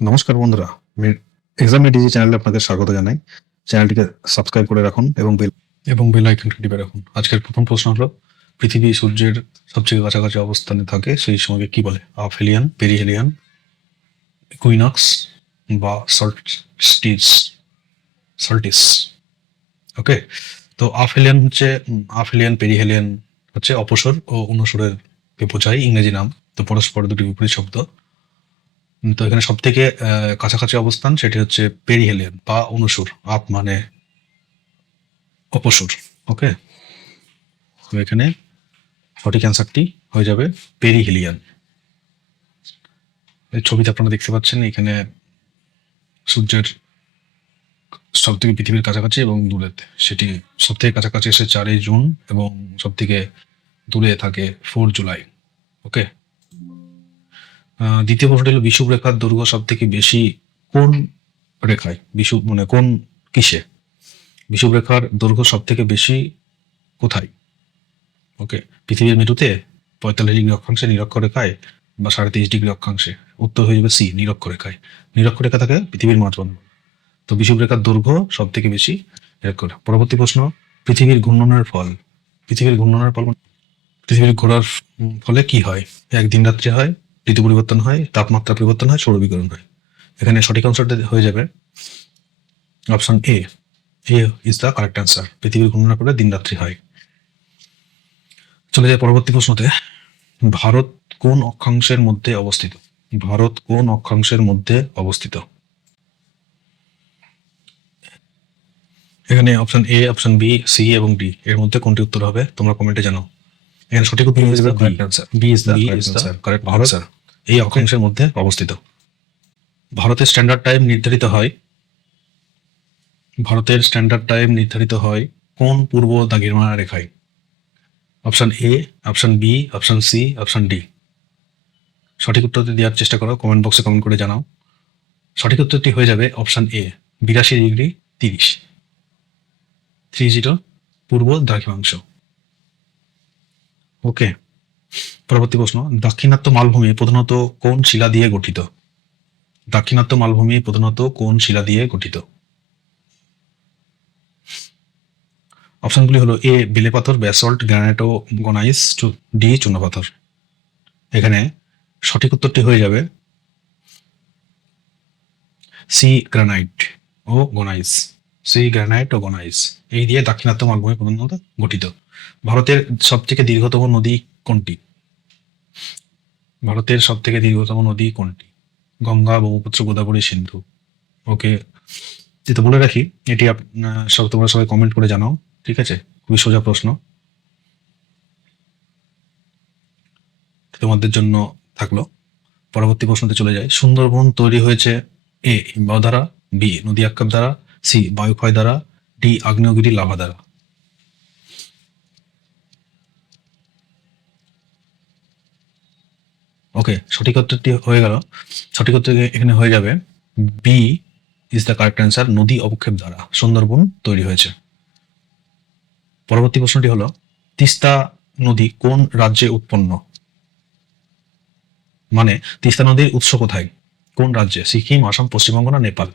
নমস্কার বন্ধুরা, আমি এক্সাম ডিজি চ্যানেলে আপনাদের স্বাগত জানাই। চ্যানেলটিকে সাবস্ক্রাইব করে রাখুন এবং বেল আইকনটি টিপে রাখুন। আজকের প্রথম প্রশ্ন হলো, পৃথিবী সূর্যের সবচেয়ে কাছাকাছি অবস্থানে থাকে সেই সময়কে কি বলে? আফেলিয়ান, পেরিহেলিয়ান, ইকুইনক্স বা সল্টিস। সল্টিস। ওকে, তো আফেলিয়ান, পেরিহেলিয়ান হচ্ছে অপসর ও অনুসরের বোঝায় ইংরেজি নাম। তো পরস্পর দুটি বিপরীত শব্দ। তো এখানে সব থেকে কাছাকাছি অবস্থান সেটি হচ্ছে পেরিহেলিয়ান বা অনুসুর। আপ মানে অপসর। ওকে, তো এখানে সঠিক অ্যান্সারটি হয়ে যাবে পেরিহেলিয়ান। এই ছবিতে আপনারা দেখতে পাচ্ছেন, এখানে সূর্যের সব থেকে পৃথিবীর কাছাকাছি এবং দূরেতে সেটি সব থেকে কাছাকাছি এসে 4ই জুন এবং সব থেকে দূরে থাকে 4 জুলাই। ওকে, দ্বিতীয় প্রশ্নটি হলো, বিষুব রেখার দৈর্ঘ্য সব থেকে বেশি কোন রেখায়? বিষুব মানে কোন কিসে? বিষুব রেখার দৈর্ঘ্য সব থেকে বেশি কোথায়? ওকে, পৃথিবীর মেরুতে, 45 ডিগ্রি অক্ষাংশে, নিরক্ষরেখায় বা 23.5 ডিগ্রি অক্ষাংশে? উত্তর হয়ে যাবে সি, নিরক্ষরেখায়। নিরক্ষরেখা থাকে পৃথিবীর মাঝবন্ধ। তো বিষুবরেখার দৈর্ঘ্য সব থেকে বেশি নিরক্ষরেখা। পরবর্তী প্রশ্ন, পৃথিবীর ঘূর্ণনের ফল। পৃথিবীর ঘূর্ণনের ফল পৃথিবীর ঘোরার ফলে কি হয়? একদিন রাত্রি হয়, ঋতু পরিবর্তন হয়, তাপমাত্রা পরিবর্তন হয়, সৌরবিকিরণ হয়। এখানে সঠিক অ্যান্সারটা হয়ে যাবে option A. A is the correct answer. পৃথিবীর ঘূর্ণনের ফলে দিন রাত্রি হয়। চলে যায় পরবর্তী প্রশ্নতে। ভারত কোন অক্ষাংশের মধ্যে অবস্থিত? ভারত কোন অক্ষাংশের মধ্যে অবস্থিত? এখানে option A, option B, C এবং ডি এর মধ্যে কোনটি উত্তর হবে? তোমরা কমেন্টে জানাও। এখানে সঠিক উত্তর হয়ে যাবে correct answer. B is the correct answer. এই অক্ষাংশের মধ্যে অবস্থিত। ভারতের স্ট্যান্ডার্ড টাইম নির্ধারিত হয় কোন পূর্ব দ্রাঘিমা রেখায়? Option A, option B, option C, option D. সঠিক উত্তরটি দেওয়ার চেষ্টা করো, কমেন্ট বক্সে কমেন্ট করে জানাও। সঠিক উত্তরটি হয়ে যাবে অপশন এ, 82°30 পূর্ব দ্রাঘিমাংশ। ওকে, পরবর্তী প্রশ্ন, দাক্ষিণাত্য মালভূমি প্রধানত কোন শিলা দিয়ে গঠিত? দাক্ষিণাত্য মালভূমি প্রধানত কোন শিলা দিয়ে গঠিত? অপশনগুলি হলো এ, বেলে পাথর, ব্যাসল্ট, গ্রানাইট ও গনাইস, ডি, চুনাপাথর। এখানে সঠিক উত্তরটি হয়ে যাবে সি, গ্রানাইট ও গনাইস। এই দিয়ে দাক্ষিণাত্য মালভূমি প্রধানত গঠিত। ভারতের সব থেকে দীর্ঘতম নদী কোনটি? গঙ্গা, ব্রহ্মপুত্র, গোদাবরী, সিন্ধু। ওকে, যেটা বলে রাখি, এটি তোমরা সবাই কমেন্ট করে জানাও। ঠিক আছে, খুবই সোজা প্রশ্ন তোমাদের জন্য থাকলো। পরবর্তী প্রশ্নতে চলে যায়। সুন্দরবন তৈরি হয়েছে এ, হিমবাহ দ্বারা, বি, নদী আক্ষেপ দ্বারা, সি, বায়ুক্ষয় দ্বারা, ডি, আগ্নেয়গিরি লাভা দ্বারা। ওকে, সঠিক উত্তরটি হয়ে গেল। সঠিক উত্তর এখানে হয়ে যাবে B is the correct answer. নদী অবক্ষেপ দ্বারা সুন্দরবন তৈরি হয়েছে। পরবর্তী প্রশ্নটি হলো, তিস্তা নদী কোন রাজ্যে উৎপন্ন? মানে তিস্তা নদীর উৎস কোথায়, কোন রাজ্যে? সিকিম, আসাম, পশ্চিমবঙ্গ না নেপাল?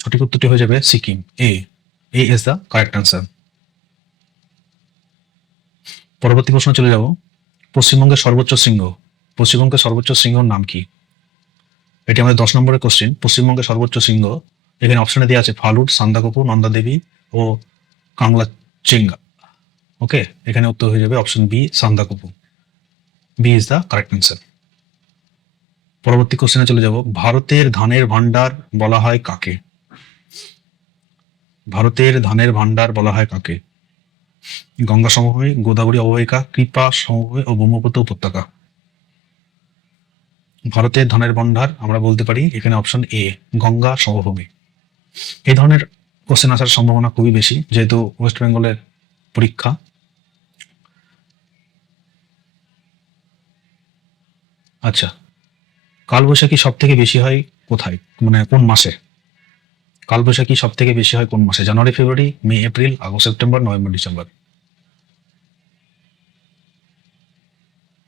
সঠিক উত্তরটি হয়ে যাবে সিকিম। এ ইজ দ্য কারেক্ট অ্যান্সার। পরবর্তী প্রশ্ন চলে যাব। পশ্চিমবঙ্গের সর্বোচ্চ শৃঙ্গর নাম কি? এটি আমাদের 10 নম্বরের কোশ্চেন। পশ্চিমবঙ্গের সর্বোচ্চ শৃঙ্গ, এখানে অপশনে দেওয়া আছে ফালুট, সান্দাকফু, নন্দা দেবী ও কাংলাচেঙ্গা। ওকে, এখানে উত্তর হয়ে যাবে option B, Sandakphu. B is the correct answer. পরবর্তী কোশ্চেনে চলে যাব। ভারতের ধানের ভান্ডার বলা হয় কাকে? গঙ্গা সমভূমি, গোদাবরী অববাহিকা, কৃপা সমভূমি ও ব্রহ্মপুত্র উপত্যকা। ভারতের ধানের ভান্ডার আমরা বলতে পারি এখানে অপশন এ, গঙ্গা সমভূমি। এই ধরনের কোশ্চেন আসার সম্ভাবনা খুবই বেশি, যেহেতু ওয়েস্ট বেঙ্গলের পরীক্ষা। আচ্ছা, কালবৈশাখী সব থেকে বেশি হয় কোথায়, মানে কোন মাসে? কালবৈশাখী সব থেকে বেশি হয় কোন মাসে? January, February, May, April, August, September, November, December.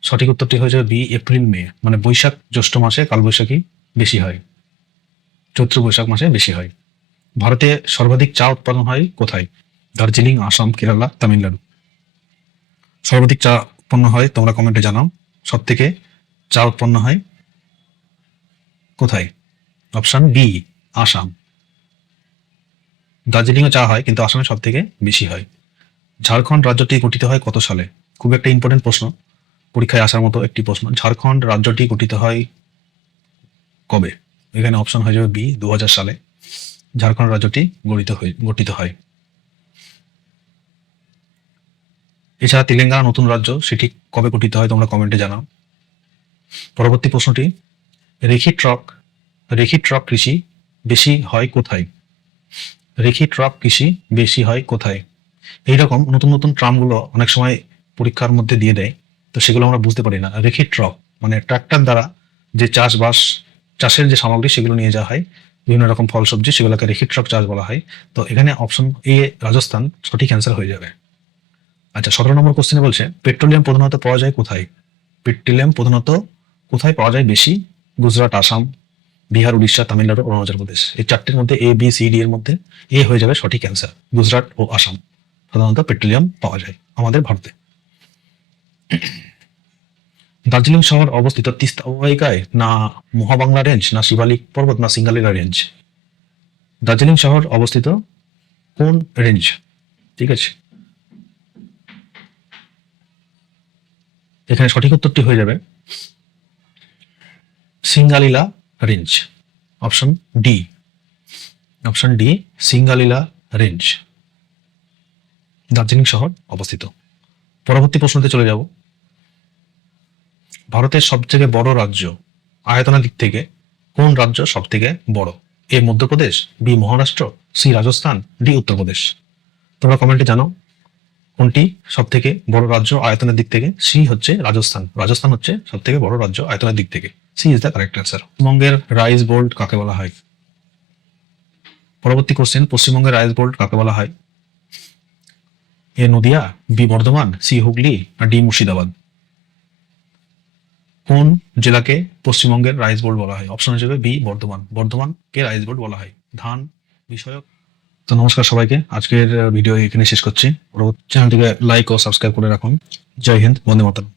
সঠিক উত্তরটি হয়ে যাবে বি, এপ্রিল মে। মানে বৈশাখ জ্যৈষ্ঠ মাসে কালবৈশাখী বেশি হয়, চৈত্র বৈশাখ মাসে বেশি হয়। ভারতে সর্বাধিক চা উৎপাদন হয় কোথায়? দার্জিলিং, আসাম, কেরালা, তামিলনাড়ু। সর্বাধিক চা উৎপন্ন হয়, তোমরা কমেন্টে জানাও। সব থেকে চা উৎপন্ন হয় কোথায়? Option B, Assam. দার্জিলিংয়ে চা হয়, কিন্তু আসামে সব থেকে বেশি হয়। ঝাড়খণ্ড রাজ্যটি গঠিত হয় কত সালে? খুব একটা ইম্পর্টেন্ট প্রশ্ন, পরীক্ষায় আসার মতো একটি প্রশ্ন। ঝাড়খণ্ড রাজ্যটি গঠিত হয় কবে? এখানে অপশন হয়ে যাবে বি, 2000 সালে ঝাড়খণ্ড রাজ্যটি গঠিত হয়। এছাড়া তেলেঙ্গানা নতুন রাজ্য, সেটি কবে গঠিত হয় তোমরা কমেন্টে জানাও। পরবর্তী প্রশ্নটি, রেখি ট্রক কৃষি বেশি হয় কোথায়? রেখি ট্রক কৃষি বেশি হয় কোথায়? এইরকম নতুন নতুন ট্রামগুলো অনেক সময় পরীক্ষার মধ্যে দিয়ে দেয়, তো সেগুলো আমরা বুঝতে পারি না। রেখি ট্রক মানে ট্রাক্টর দ্বারা যে চাষের যে সামগ্রী সেগুলো নিয়ে যাওয়া হয়, বিভিন্ন রকম ফল সবজি, সেগুলোকে রেখি ট্রক চাষ বলা হয়। তো এখানে অপশন এ রাজস্থান সঠিক অ্যান্সার হয়ে যাবে। আচ্ছা, 17 নম্বর কোশ্চেনে বলছে পেট্রোলিয়াম প্রধানত পাওয়া যায় কোথায়? পেট্রোলিয়াম প্রধানত কোথায় পাওয়া যায় বেশি? গুজরাট, আসাম, বিহার, উড়িষ্যা, তামিলনাড়ু, অরুণাচল প্রদেশ। এই চারটির মধ্যে এ, বি, সি, ডি এর মধ্যে এ হয়ে যাবে সঠিক অ্যান্সার। গুজরাট ও আসাম সাধারণত পেট্রোলিয়াম পাওয়া যায় আমাদের ভারতে। দার্জিলিং শহর অবস্থিত তিস্তা অববাহিকায়, না মহাবাংলা রেঞ্জ, না শিবালিক পর্বত, না সিঙ্গালিলা রেঞ্জ? দার্জিলিং শহর অবস্থিত কোন রেঞ্জ? ঠিক আছে, এখানে সঠিক উত্তরটি হয়ে যাবে Singalila range. Option D, Singalila range Darjeeling শহর অবস্থিত। পরবর্তী প্রশ্নতে চলে যাব। ভারতের সবথেকে বড় রাজ্য আয়তনের দিক থেকে কোন রাজ্য সব থেকে বড়? A Madhya Pradesh, B Maharashtra, C Rajasthan, D Uttar Pradesh. তোমরা কমেন্টে জানো কোনটি সব থেকে বড় রাজ্য আয়তনের দিক থেকে। সি হচ্ছে রাজস্থান, রাজস্থান হচ্ছে সব থেকে বড় রাজ্য আয়তনের দিক থেকে। C is the correct answer. পশ্চিমবঙ্গের রাইস বোর্ড কাকে বলা হয়? পরবর্তী কোশ্চেন, পশ্চিমবঙ্গের রাইস বোর্ড কাকে বলা হয়? এ নদিয়া, বি বর্ধমান, সি হুগলি, আর ডি মুর্শিদাবাদ। কোন জেলাকে পশ্চিমবঙ্গের রাইস বোর্ড বলা হয়? অপশন হিসেবে বি বর্ধমান, বর্ধমানকে রাইস বোর্ড বলা হয় ধান বিষয়ক। তো নমস্কার সবাইকে, আজকের ভিডিও এখানে শেষ করছি। পরবর্তী চ্যানেলটিকে লাইক ও সাবস্ক্রাইব করে রাখুন। জয় হিন্দ, বন্দে মাতরম।